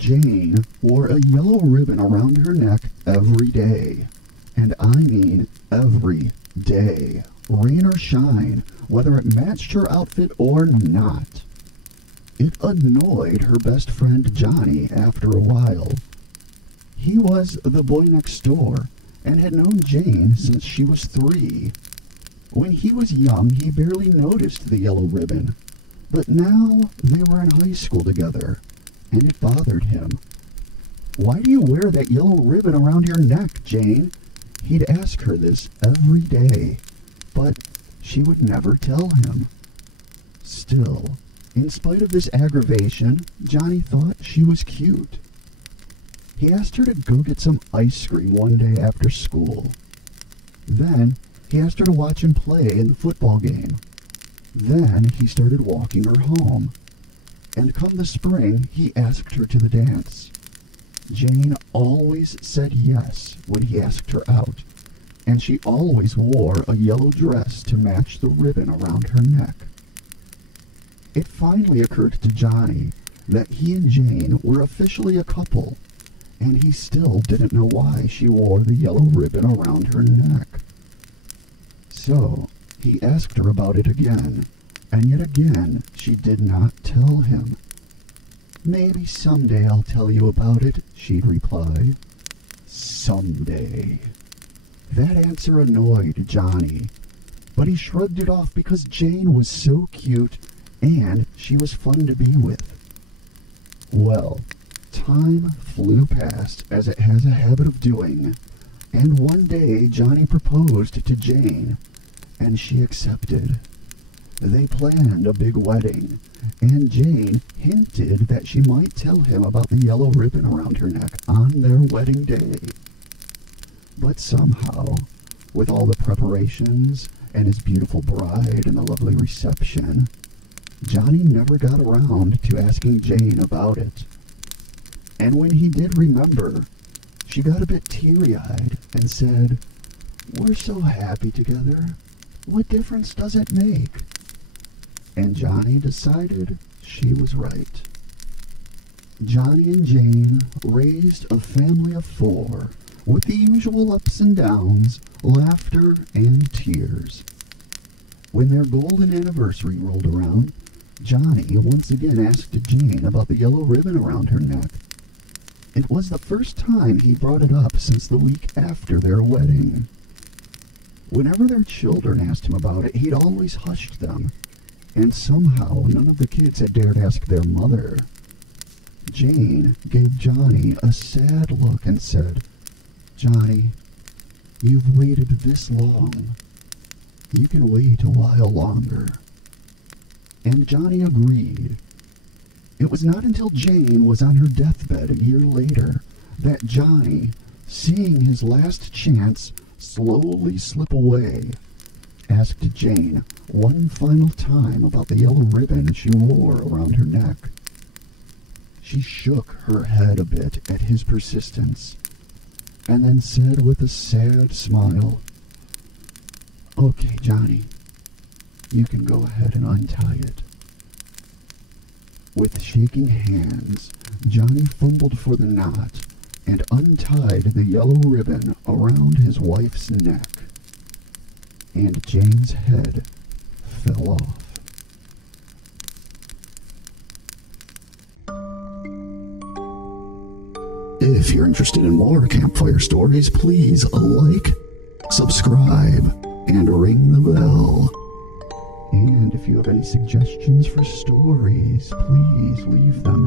Jane wore a yellow ribbon around her neck every day. And I mean every day. Rain or shine, whether it matched her outfit or not. It annoyed her best friend Johnny after a while. He was the boy next door and had known Jane since she was 3. When he was young, he barely noticed the yellow ribbon, but now they were in high school together, and it bothered him. "Why do you wear that yellow ribbon around your neck, Jane?" He'd ask her this every day, but she would never tell him. Still, in spite of this aggravation, Johnny thought she was cute. He asked her to go get some ice cream one day after school. Then, he asked her to watch him play in the football game. Then, he started walking her home. And come the spring, he asked her to the dance. Jane always said yes when he asked her out, and she always wore a yellow dress to match the ribbon around her neck. It finally occurred to Johnny that he and Jane were officially a couple, and he still didn't know why she wore the yellow ribbon around her neck. So, he asked her about it again, and yet again she did not tell him. "Maybe someday I'll tell you about it," she'd reply. Someday. That answer annoyed Johnny, but he shrugged it off because Jane was so cute and she was fun to be with. Well, time flew past, as it has a habit of doing, and one day Johnny proposed to Jane, and she accepted. They planned a big wedding, and Jane hinted that she might tell him about the yellow ribbon around her neck on their wedding day. But somehow, with all the preparations and his beautiful bride and the lovely reception, Johnny never got around to asking Jane about it. And when he did remember, she got a bit teary-eyed and said, "We're so happy together. What difference does it make?" And Johnny decided she was right. Johnny and Jane raised a family of 4, with the usual ups and downs, laughter and tears. When their golden anniversary rolled around, Johnny once again asked Jane about the yellow ribbon around her neck. It was the first time he brought it up since the week after their wedding. Whenever their children asked him about it, he'd always hushed them, and somehow none of the kids had dared ask their mother. Jane gave Johnny a sad look and said, "Johnny, you've waited this long. You can wait a while longer." And Johnny agreed. It was not until Jane was on her deathbed a year later that Johnny, seeing his last chance slowly slip away, asked Jane one final time about the yellow ribbon she wore around her neck. She shook her head a bit at his persistence, and then said with a sad smile, "Okay, Johnny, you can go ahead and untie it." With shaking hands, Johnny fumbled for the knot and untied the yellow ribbon around his wife's neck. And Jane's head fell off. If you're interested in more Campfire stories, please like, subscribe, and ring the bell. And if you have any suggestions for stories, please leave them